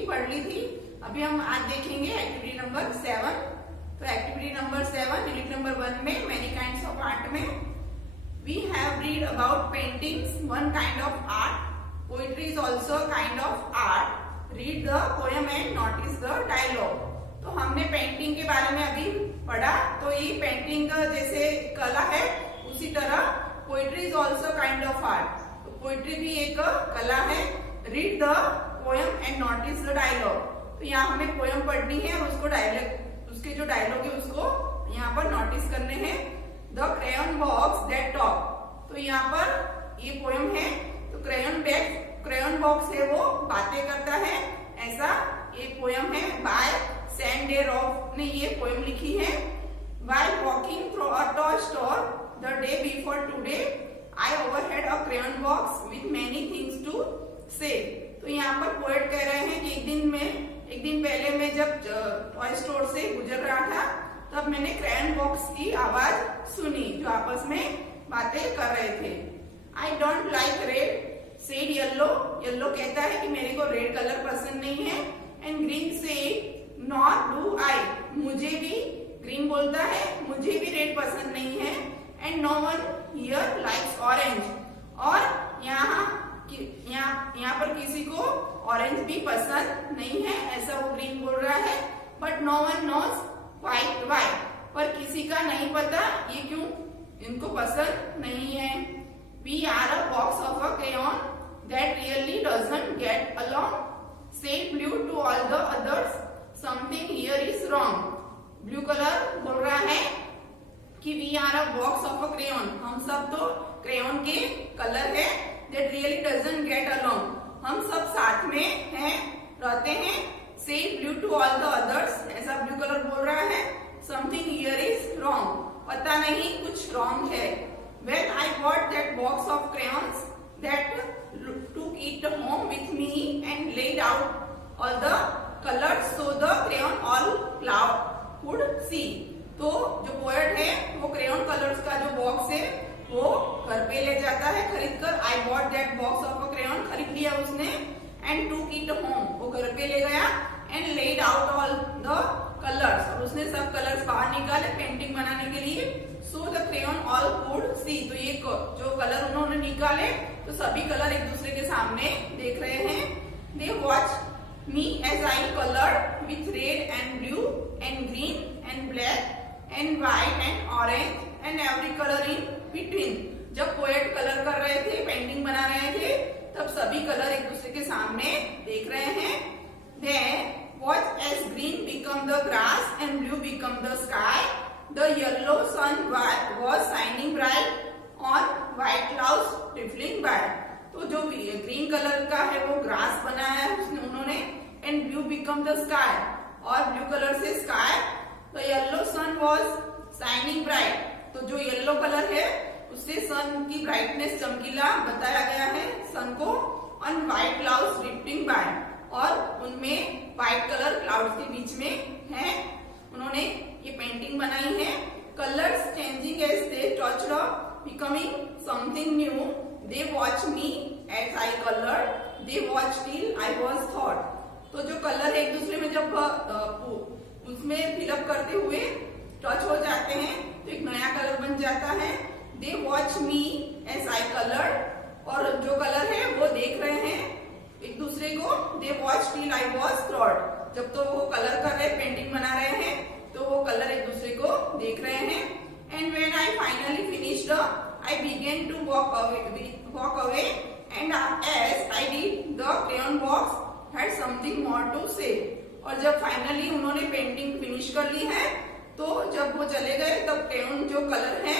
Activity पढ़ ली थी। अभी हम आज देखेंगे एक्टिविटी नंबर 7। तो एक्टिविटी नंबर 7 यूनिट नंबर 1 में मेनी काइंड्स ऑफ आर्ट में we have read about paintings, one kind of art. Poetry is also kind of art. Read the poem and notice the dialogue. तो हमने painting के बारे में अभी पढ़ा। तो ये पेंटिंग जैसे कला है, उसी तरह poetry is also kind of art. तो पोइट्री भी एक कला है। Read the poem and notice the dialogue. तो यहाँ हमें पोएम पढ़नी है और उसको डायलॉग, उसके जो डायलॉग है उसको यहाँ पर नोटिस करने हैं। The crayon box that talk. तो यहाँ पर ये पोएम है। तो क्रेयन बॉक्स है वो बातें करता है, ऐसा ये पोएम है। बाय सैंडे रॉफ ने ये पोएम लिखी है। While walking through a toy store the day before today, I overheard a crayon box with many things to say. तो यहाँ पर पोएट कह रहे हैं कि एक दिन पहले मैं जब टॉय स्टोर से गुजर रहा था तब मैंने क्रेयन बॉक्स की आवाज सुनी जो आपस में बातें कर रहे थे। I don't like red, said yellow. Yellow कहता है कि मेरे को रेड कलर पसंद नहीं है। And green said, nor do I. मुझे भी ग्रीन बोलता है मुझे भी रेड पसंद नहीं है। And no one here likes orange. और यहाँ पर किसी को ऑरेंज भी पसंद नहीं है, ऐसा वो ग्रीन बोल रहा है। But no one knows white why. पर किसी का नहीं पता ये क्यों इनको पसंद नहीं है। We are a box of a crayon that really doesn't get along. Said blue to all the others, something here is wrong. Blue colour बोल रहा है कि we are a box of a crayon. हम सब तो crayon के colour है। That really doesn't get along. हम सब साथ में हैं, रहते हैं। Said blue to all the others, ऐसा ब्लू कलर बोल रहा है। Something here is wrong. पता नहीं कुछ रॉन्ग है। When I got that box of crayons that took it home with me and laid out all the colours so the crayon all cloud could see. तो जो poet है वो crayon colours का जो बॉक्स है वो घर पे ले जाता है खरीद कर। I bought that box of a crayon, खरीद लिया उसने। एंड टूक इट होम, वो घर पे ले गया। And laid out all the colours, और उसने सब कलर्स बाहर निकाले पेंटिंग बनाने के लिए। So the crayon all could see. तो ये जो कलर उन्होंने निकाले तो सभी कलर एक दूसरे के सामने देख रहे हैं। They watch me as I colored with red and blue and green and black and white and orange and every color in between. जब पोएट कलर कर रहे थे, पेंटिंग बना रहे थे, तब सभी कलर एक दूसरे के सामने देख रहे हैं। Then watch as green become the grass and blue become the sky. The yellow sun was shining bright on white clouds rippling by. तो जो ग्रीन कलर का है वो ग्रास बनाया है उन्होंने। And blue become the sky, और blue colour से sky. The yellow sun was shining bright. तो जो येलो कलर है उससे सन की ब्राइटनेस चमकीला बताया गया है सन को। On white clouds drifting by, और उनमें व्हाइट कलर क्लाउड्स के बीच में है। उन्होंने ये पेंटिंग बनाई है। Colours changing as they touched becoming something new. They watch me as I colored. They watched till I was thought. तो जो कलर एक दूसरे में जब उसमें फिलअप करते हुए टच हो जाते हैं तो एक नया कलर बन जाता है। They watch me as I colored. और जो कलर है वो देख रहे हैं एक दूसरे को। They watched till I was thought. जब तो वो कलर कर रहे, पेंटिंग बना रहे हैं, तो वो कलर एक दूसरे को देख रहे हैं। And when I finally finished, I began to walk away, and as I did, the crayon box had something more to say. और जब फाइनली उन्होंने पेंटिंग फिनिश कर ली है तो जब वो चले गए तब क्रेयॉन जो कलर है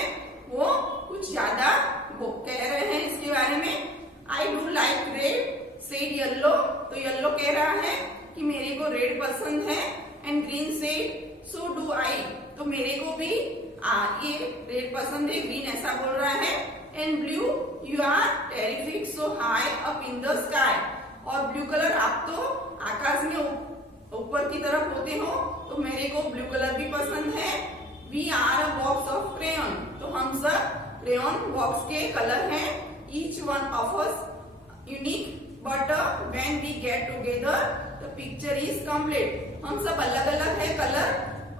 वो कुछ ज्यादा कह रहे हैं इसके बारे में। I do like red, said yellow. तो येलो कह रहा है कि मेरे को रेड पसंद है। And green said, so do I. तो मेरे को भी ये रेड पसंद है, ग्रीन ऐसा बोल रहा है। And blue, you are terrific so high up in the sky. और ब्लू कलर, आप तो आकाश में ऊपर की तरफ होते हो, तो मेरे को ब्लू कलर भी पसंद है। We are a box of crayon. तो हम सब क्रेयॉन बॉक्स के कलर हैं। Each one of us unique but when we get together the picture is complete. हम सब अलग अलग है कलर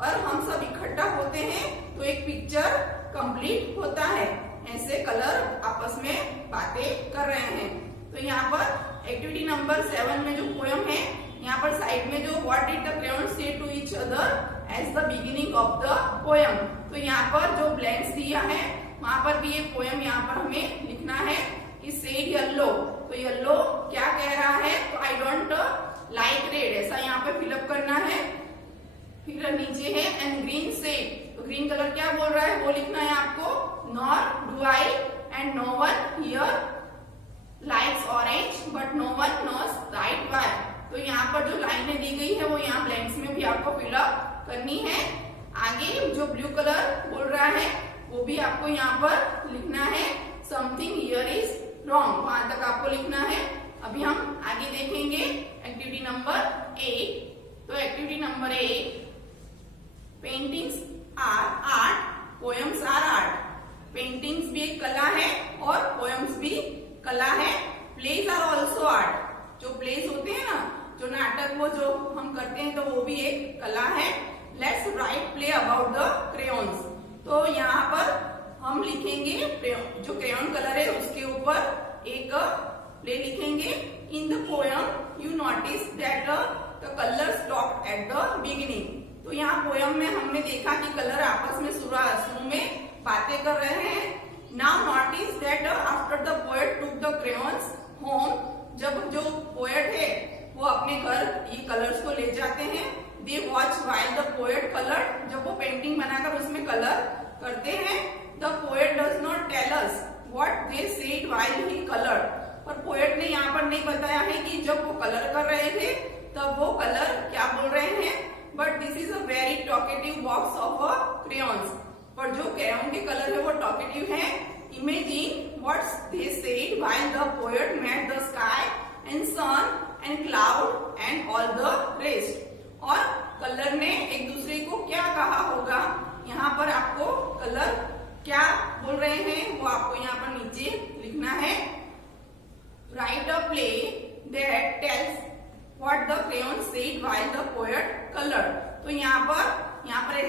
और हम सब इकट्ठा होते हैं तो एक पिक्चर कंप्लीट होता है। ऐसे कलर आपस में बातें कर रहे हैं। तो यहाँ पर एक्टिविटी नंबर 7 में जो पोयम है, यहाँ पर साइड में जो what did the crayons say to each other as the beginning of the poem, तो यहाँ पर जो ब्लैंक्स दिया है वहां पर भी एक पोयम यहाँ पर हमें लिखना है कि सेड येलो। तो येलो क्या कह रहा है, तो आई डोंट लाइक रेड, ऐसा यहाँ पे फिलअप करना है। फिर नीचे है एंड ग्रीन सेड, तो ग्रीन कलर क्या बोल रहा है वो लिखना है आपको, nor do I and no one here likes orange but no one knows right why. तो यहाँ पर जो लाइनें दी गई है वो यहाँ ब्लैंक्स में भी आपको फिलअप करनी है। आगे जो ब्लू कलर बोल रहा है वो भी आपको यहाँ पर लिखना है, समथिंग हियर इज रॉन्ग, वहां तक आपको लिखना है। अभी हम आगे देखेंगे एक्टिविटी नंबर 8। तो activity number 8, paintings are art, poems are art. Paintings भी एक कला है और पोएम्स भी कला है। प्लेज आर ऑल्सो आर्ट, जो प्लेज होते हैं ना, जो नाटक वो जो हम करते हैं तो वो भी एक कला है। Let's write play about the crayons. तो यहाँ पर हम लिखेंगे जो क्रेयॉन कलर है उसके ऊपर एक प्ले लिखेंगे। In the poem you notice that the colour stop at the beginning. तो यहाँ पोयम में हमने देखा कि कलर आपस में शुरू में बातें कर रहे हैं। Now notice that after the poet took the crayons home, जब जो पोएट है वो अपने घर ये कलर्स को ले जाते हैं। They watch while the poet colour, जब वो पेंटिंग बनाकर उसमें कलर करते हैं। The poet does not tell us what they said while he coloured, पर पोएट ने यहाँ पर नहीं बताया है कि जब वो कलर कर रहे थे तब वो कलर क्या बोल रहे हैं। But this is a very talkative box of a crayons, पर जो क्रेयॉन के कलर है वो टॉकेटिव है। Imagine what they said while the poet made the sky and sun and cloud and all the rest. और colour ने एक दूसरे को क्या कहा होगा, यहाँ पर आपको कलर क्या बोल रहे हैं वो आपको यहाँ पर नीचे लिखना है। Right a play that tells what the crayon said while the poet coloured. तो यहाँ पर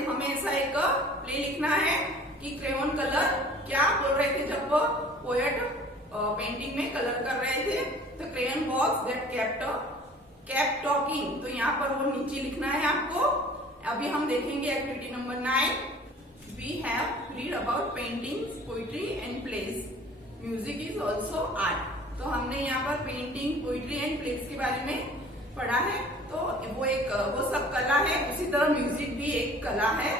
हमें ऐसा एक प्ले लिखना है कि क्रेयॉन कलर क्या बोल रहे थे जब पोएट पेंटिंग में कलर कर रहे थे। The crayon box that kept talking, तो यहाँ पर वो नीचे लिखना है आपको। अभी हम देखेंगे activity number 9। We have read about paintings, poetry and plays. Music is also art. तो हमने यहाँ पर पेंटिंग, पोइट्री एंड प्लेस के बारे में पढ़ा है। तो वो सब कला है, उसी तरह म्यूजिक भी एक कला है।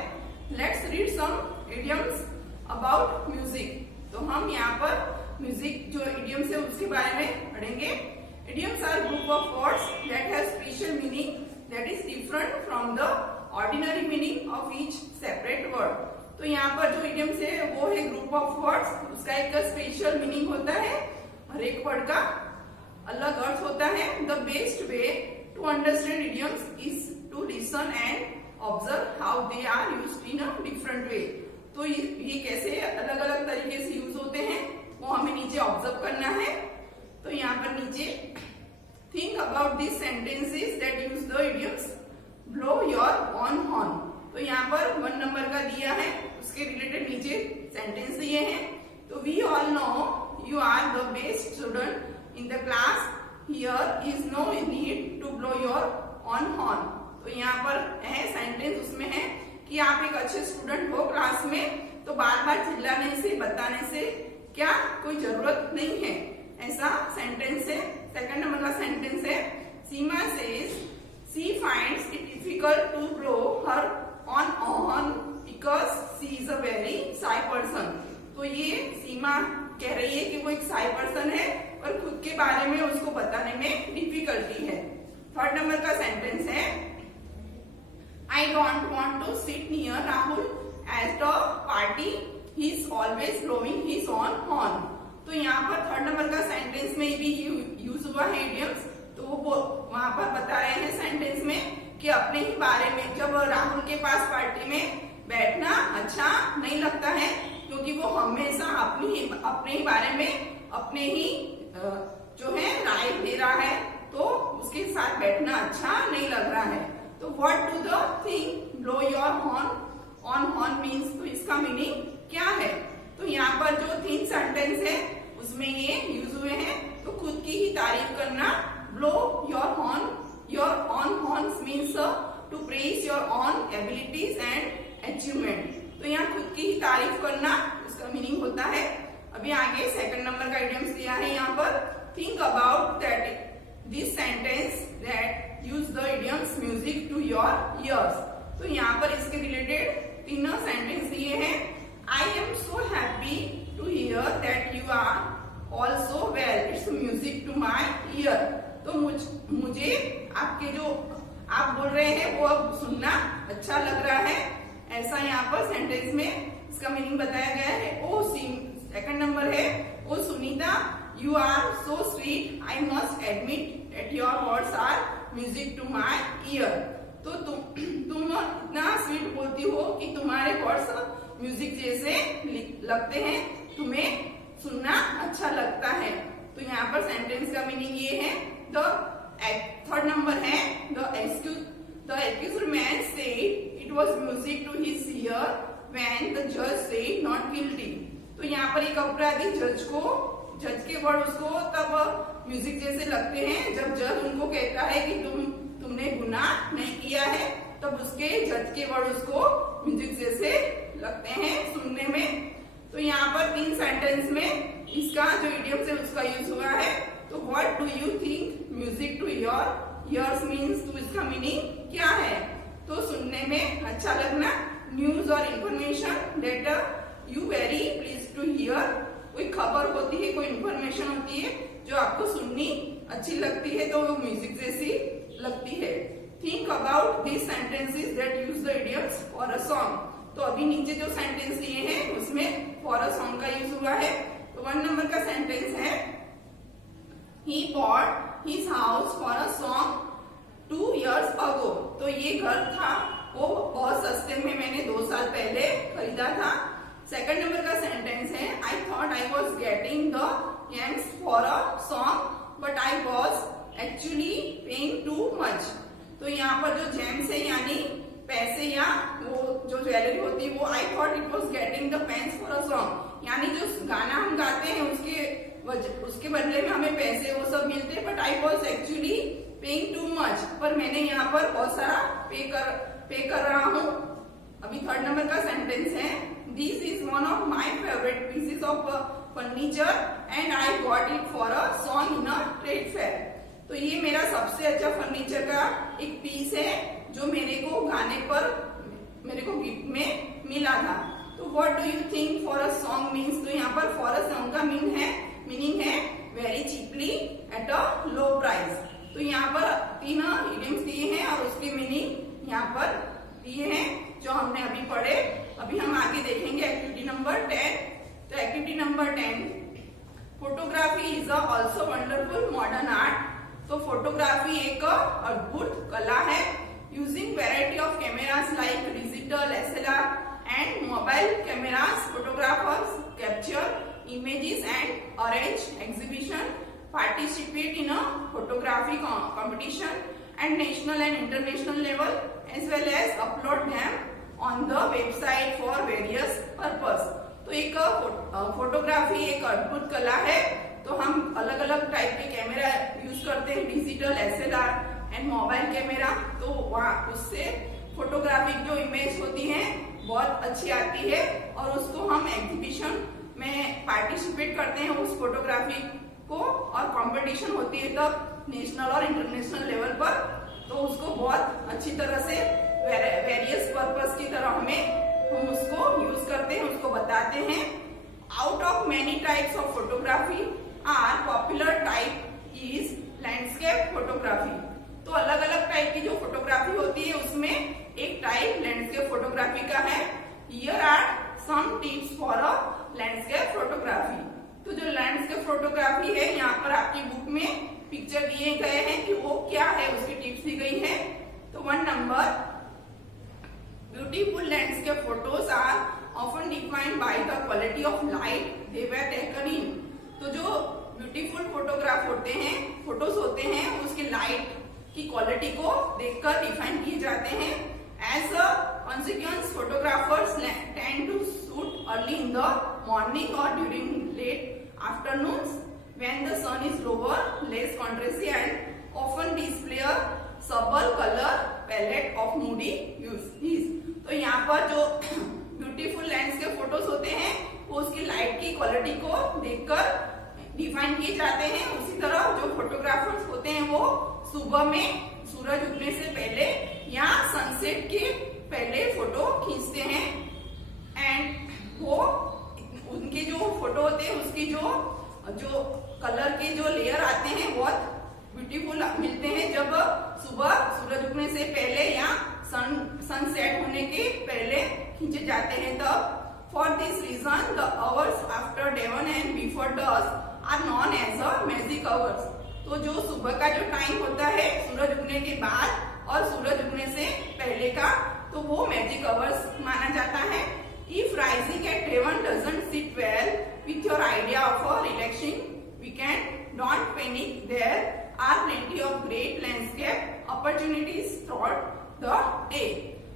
Let's read some idioms about music. तो हम यहाँ पर म्यूजिक जो इडियम्स है उसके बारे में पढ़ेंगे। Idioms are group of words that have special meaning that is different from the ordinary meaning of each separate word। तो यहाँ पर जो idioms है वो है group of words, उसका एक special meaning होता है, हर एक word का अलग अर्थ होता है। The best way to understand idioms is to listen and observe how they are used in a different way। तो ये कैसे अलग अलग तरीके से यूज होते हैं वो हमें नीचे ऑब्जर्व करना है। तो यहाँ पर नीचे think about this sentences that use the idioms. Blow your own horn, तो यहाँ पर 1 नंबर का दिया है, उसके रिलेटेड नीचे सेंटेंस दिए हैं। तो we all know you are the best student in the class, here is no need to blow your own horn. तो यहाँ पर है सेंटेंस, उसमें है कि आप एक अच्छे स्टूडेंट हो क्लास में, तो बार बार चिल्लाने से बताने से क्या कोई जरूरत नहीं है, ऐसा सेंटेंस है। 2nd नंबर का सेंटेंस है, Seema says she finds it difficult to blow her on horn because she is a very shy person. तो ये सीमा कह रही है कि वो एक शाय पर्सन है और खुद के बारे में उसको बताने में डिफिकल्टी है। 3rd नंबर का सेंटेंस है, I don't want to sit near Rahul at a party, he is always blowing his own horn. तो यहाँ पर 3rd नंबर का सेंटेंस में भी यूज हुआ है इडियम्स। तो वो वहां पर बता रहे हैं सेंटेंस में कि अपने ही बारे में, जब राहुल के पास पार्टी में बैठना अच्छा नहीं लगता है क्योंकि वो हमेशा अपने ही बारे में, अपने ही जो है राय दे रहा है तो उसके साथ बैठना अच्छा नहीं लग रहा है। तो what do the thing blow your horn on horn means, तो इसका मीनिंग क्या है? तो यहाँ पर जो 3 सेंटेंस है उसमें ये यूज हुए हैं। तो खुद की ही तारीफ करना, blow your horn, your own horns means to praise your own abilities and achievement. तो यहाँ खुद की ही तारीफ करना उसका मीनिंग होता है। अभी आगे सेकंड नंबर का इडियम्स दिया है यहाँ पर, think about that this sentence that use the idioms music to your ears. तो यहाँ पर इसके रिलेटेड 3 सेंटेंस दिए हैं। I am so happy to hear that you are also well, it's music to my ear. तो मुझे आपके जो आप बोल रहे हैं वो अब सुनना अच्छा लग रहा है, ऐसा यहाँ पर सेंटेंस में इसका मीनिंग बताया गया है। ओ सेकंड नंबर है, oh Sunita you are so sweet, I must admit that your words are music to my ear. तो तुम इतना स्वीट बोलती हो कि तुम्हारे वर्ड्स म्यूजिक जैसे लगते हैं, तुम्हें सुनना अच्छा लगता है। तो यहाँ पर सेंटेंस का मीनिंग ये है। थर्ड नंबर है, the accused man said it was music to his ear when the judge said not guilty। तो यहाँ पर एक अपराधी जज के वर्ड उसको तब म्यूजिक जैसे लगते हैं जब जज उनको कहता है कि तुमने गुनाह नहीं किया है, तब उसके जज के वर्ड उसको म्यूजिक जैसे लगते हैं सुनने में। तो यहाँ पर 3 सेंटेंस में इसका जो इडियम से उसका यूज हुआ है। तो what do you think music to your ears means, तो इसका मीनिंग क्या है? तो सुनने में अच्छा लगना, न्यूज और information that you very please to hear. कोई खबर होती है, कोई इंफॉर्मेशन होती है जो आपको सुननी अच्छी लगती है तो वो म्यूजिक जैसी लगती है। Think about this sentences that use the idioms for a song. तो अभी नीचे जो सेंटेंस दिए हैं उसमें फॉर अ सॉन्ग का यूज हुआ है। तो 1 नंबर का सेंटेंस है, he bought his house for a song 2 years ago। तो ये घर था वो बहुत सस्ते में मैंने 2 साल पहले खरीदा था। सेकंड नंबर का सेंटेंस है, I thought I was getting the gems for a song but I was actually paying too much. तो यहाँ पर जो जेम्स है यानी पैसे या वो जो ज्वेलरी होती है वो, I thought it was getting the pens for a song, यानी जो गाना हम गाते हैं उसके बदले में हमें पैसे वो सब मिलते हैं, but I was actually paying too much, पर मैंने यहाँ पर बहुत सारा पे कर रहा हूँ। अभी थर्ड नंबर का सेंटेंस है, this is one of my favourite pieces of furniture and I got it for a song in a trade fair. तो ये मेरा सबसे अच्छा फर्नीचर का एक पीस है जो मेरे को गाने पर मेरे को गिफ्ट में मिला था। तो what do you think for a song means, तो यहाँ पर फॉर अ सॉन्ग का मीनिंग है very cheaply at a low price. तो यहाँ पर 3 इडियम्स दिए हैं और उसके मीनिंग यहाँ पर दिए हैं जो हमने अभी पढ़े। अभी हम आगे देखेंगे एक्टिविटी नंबर 10। तो activity number 10, photography is also wonderful modern art. तो फोटोग्राफी एक अद्भुत कला है। Using variety of cameras like digital, SLR and mobile cameras, photographers capture images and arrange exhibition, participate in a photography competition at national and international level, as well as upload them on the website for various purpose। तो एक photography एक अद्भुत कला है। तो हम अलग अलग टाइप के कैमरा यूज करते हैं, digital, SLR and mobile camera. तो वहाँ उससे फोटोग्राफी जो इमेज होती है बहुत अच्छी आती है और उसको हम एग्जीबिशन में पार्टिसिपेट करते हैं उस फोटोग्राफी को, और कंपटीशन होती है तब नेशनल और इंटरनेशनल लेवल पर। तो उसको बहुत अच्छी तरह से वेरियस पर्पस की तरह हम उसको यूज करते हैं, उसको बताते हैं। Out of many types of photography are popular type is landscape photography. तो अलग अलग टाइप की जो फोटोग्राफी होती है उसमें एक टाइप लैंडस्केप फोटोग्राफी का है। Here are some tips for a landscape photography. तो जो लैंडस्केप फोटोग्राफी है यहाँ पर आपकी बुक में पिक्चर दिए गए हैं कि वो क्या है, उसकी टिप्स दी गई है। तो 1 number, beautiful landscape photos are often defined by the quality of light they were taken in. तो जो ब्यूटीफुल फोटोग्राफ होते होते हैं उसके लाइट की क्वालिटी को देखकर डिफाइन किए जाते हैं। As a consequence, photographers tend to shoot early in the morning or during late afternoons when the sun is lower, less contrasty and often display a subtle color palette of moody hues। तो यहाँ पर जो beautiful landscape photos होते हैं वो उसकी light की quality को देखकर डिफाइन किए जाते हैं। उसी तरह जो फोटोग्राफर्स होते हैं वो सुबह में सूरज उगने से पहले या सनसेट के पहले फोटो खींचते हैं एंड वो उनके जो फोटो होते हैं उसकी जो कलर के जो लेयर आते हैं बहुत ब्यूटीफुल मिलते हैं जब सुबह सूरज उगने से पहले या सनसेट होने के पहले खींचे जाते हैं। तब for this reason the hours after dawn and before dusk are known as a magic hours. तो जो सुबह का जो टाइम होता है सूरज उगने के बाद और सूरज उगने से पहले का, तो वो मैजिक आवर्स माना जाता है। If rising at dawn doesn't sit well with your idea of a relaxing weekend, don't panic, there are plenty of great landscape opportunities throughout the day.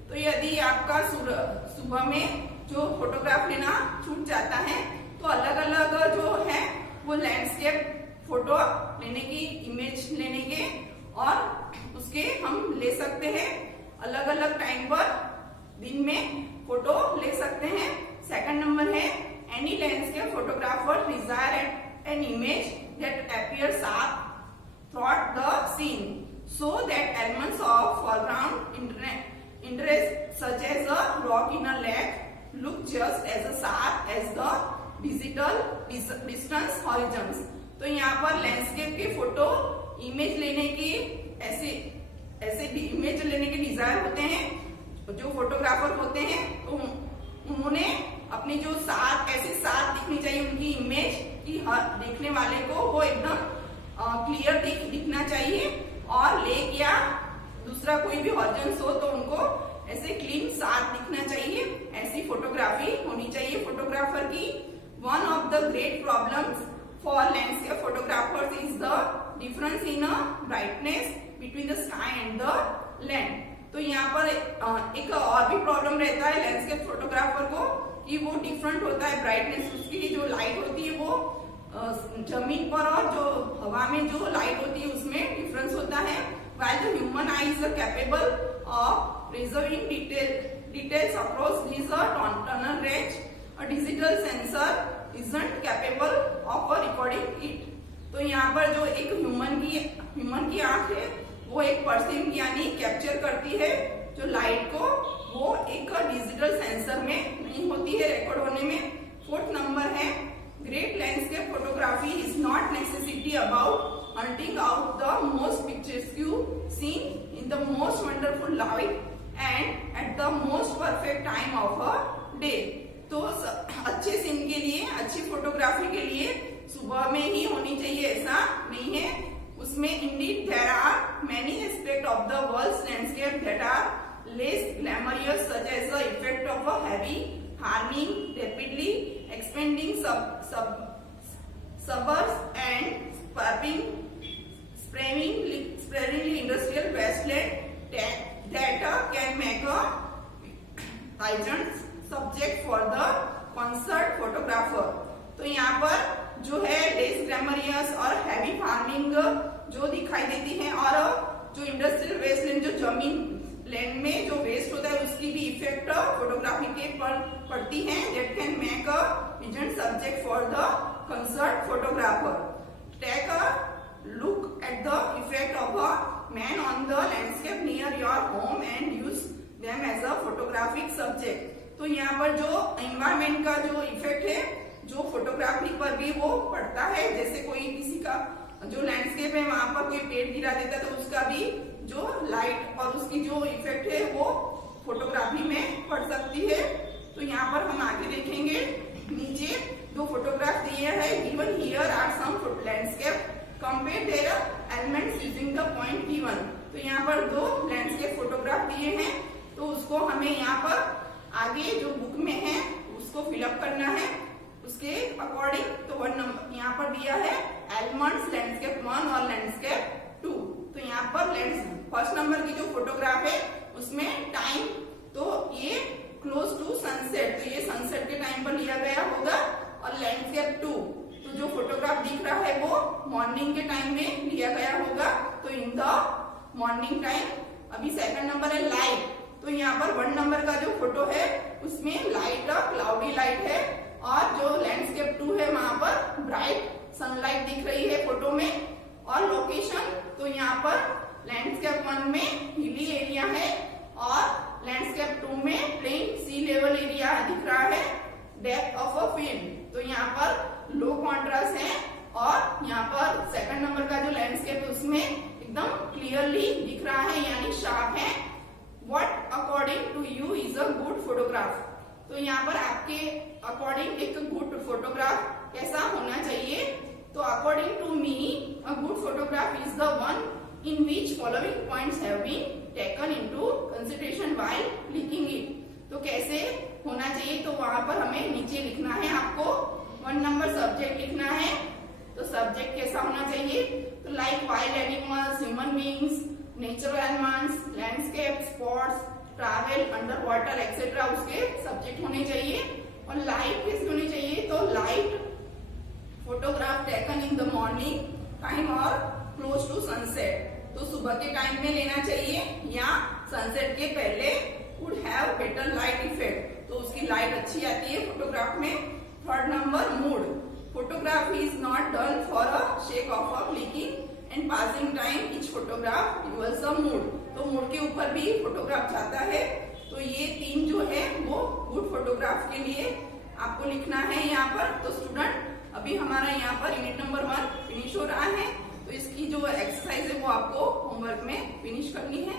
तो यदि आपका सुबह में जो फोटोग्राफ लेना छूट जाता है तो अलग अलग जो है वो लैंडस्केप फोटो लेने की, इमेज लेने के और उसके हम ले सकते हैं अलग अलग टाइम पर दिन में फोटो ले सकते हैं। सेकंड नंबर है any landscape photographer desire an image that appears sharp throughout the scene so that elements of foreground interest such as a rock in a lake look just as sharp as the digital distance horizons। तो यहाँ पर landscape के photo image लेने की ऐसे image लेने के Dzire होते हैं जो फोटोग्राफर होते हैं, तो उन्होंने अपनी जो ऐसे साथ दिखनी चाहिए उनकी इमेज की हर देखने वाले को वो एकदम क्लियर दिखना चाहिए और लेक या दूसरा कोई भी हॉरिजॉन्स हो तो उनको ऐसे क्लीन साफ दिखना चाहिए। ऐसी फोटोग्राफी होनी चाहिए फोटोग्राफर की। One of the great problems for landscape photographers is the difference in brightness between the sky and the land. तो यहाँ पर एक और भी प्रॉब्लम रहता है लैंडस्केप फोटोग्राफर को कि वो डिफरेंट होता है ब्राइटनेस, उसकी जो लाइट होती है वो जमीन पर और जो हवा में जो लाइट होती है उसमें डिफरेंस होता है। while the human eye is capable of preserving details across this tunnel range, a digital sensor isn't capable of recording it। तो यहाँ पर जो एक ह्यूमन की आंख है वो एक परसीव यानी कैप्चर करती है जो लाइट को, वो एक डिजिटल सेंसर में नहीं होती है रिकॉर्ड होने में। फोर्थ नंबर है great landscape photography is not necessarily about hunting out the most picturesque scene in the most wonderful light and at the most perfect time of a day। तो अच्छे scene के लिए, अच्छी photography के लिए सुबह में ही होनी चाहिए ऐसा नहीं है। उसमें indeed there are many aspects of the world's landscape that are less glamorous such as the effect of a heavy farming, rapidly expanding suburbs and spreading industrial wasteland that can make a pageant subject for the concert photographer। तो यहाँ पर जो है less ग्लैमरियस और heavy farming जो दिखाई देती है और जो इंडस्ट्रियल वेस्टलैंड जो जमीन लैंड में जो वेस्ट होता है उसकी भी इफेक्ट फोटोग्राफी के पड़ती है। That can make a pageant subject for the concert photographer. Take a look at the effect of a man on the landscape near your home and use them as a photographic subject. तो यहाँ पर जो environment का जो effect है जो photography पर भी वो पड़ता है। जैसे कोई किसी का जो लैंडस्केप है वहां पर कोई पेड़ गिरा देता है तो उसका भी जो लाइट और उसकी जो इफेक्ट है वो फोटोग्राफी में पड़ सकती है। तो यहाँ पर हम आगे देखेंगे, नीचे दो फोटोग्राफ दिए है। Given here are some landscape, compare their elements using the point given. तो यहाँ पर दो लैंडस्केप फोटोग्राफ दिए हैं तो उसको हमें यहाँ पर आगे जो बुक में है उसको फिलअप करना है उसके अकॉर्डिंग। तो 1 नंबर यहाँ पर दिया है एलिमेंट्स लैंडस्केप 1 और लैंडस्केप 2। तो यहाँ पर लेट्स फर्स्ट नंबर की जो फोटोग्राफ है उसमें टाइम तो ये क्लोज टू सनसेट, तो ये सनसेट के टाइम पर लिया गया होगा। और लैंडस्केप 2 तो जो फोटोग्राफ दिख रहा है वो मॉर्निंग के टाइम में लिया गया होगा, तो इन द मॉर्निंग टाइम। अभी सेकंड नंबर है लाइट, तो यहाँ पर 1 नंबर का जो फोटो है उसमें लाइट क्लाउडी लाइट है, और जो लैंडस्केप 2 है वहां पर ब्राइट सनलाइट दिख रही है फोटो में। और लोकेशन तो यहाँ पर लैंडस्केप 1 में हिली एरिया है और लैंडस्केप 2 में प्लेन सी लेवल एरिया दिख रहा है। डेप्थ ऑफ अ फील्ड तो यहाँ पर लो कॉन्ट्रास्ट है, और यहाँ पर सेकंड नंबर का जो लैंडस्केप है उसमें एकदम क्लियरली दिख रहा है यानी शार्प है। What according to you is a good photograph, तो यहाँ पर आपके अकॉर्डिंग एक गुड फोटोग्राफ कैसा होना चाहिए। तो according to me a good photograph is the one in which following points have been taken into consideration while clicking it। तो कैसे होना चाहिए, तो वहां पर हमें नीचे लिखना है, आपको 1 नंबर सब्जेक्ट लिखना है। तो सब्जेक्ट कैसा होना चाहिए, तो like wild animals, human beings, natural animals, landscape, spots, travel, under water etcetera उसके सब्जेक्ट होने चाहिए। और लाइट कैसी होनी चाहिए, तो light photograph taken in the morning time और क्लोज टू सनसेट, तो सुबह के टाइम में लेना चाहिए या सनसेट के पहले। Would have better light effect, तो उसकी लाइट अच्छी आती है फोटोग्राफ में। Third number mood, photograph is not done for a shake of a clicking and passing time, etch photograph use a mood, तो मूड के ऊपर भी फोटोग्राफ जाता है। तो ये 3 जो है वो गुड फोटोग्राफ के लिए आपको लिखना है यहाँ पर। तो स्टूडेंट अभी हमारा यहाँ पर यूनिट नंबर 1 फिनिश हो रहा है, तो इसकी जो एक्सरसाइज है वो आपको होमवर्क में फिनिश करनी है।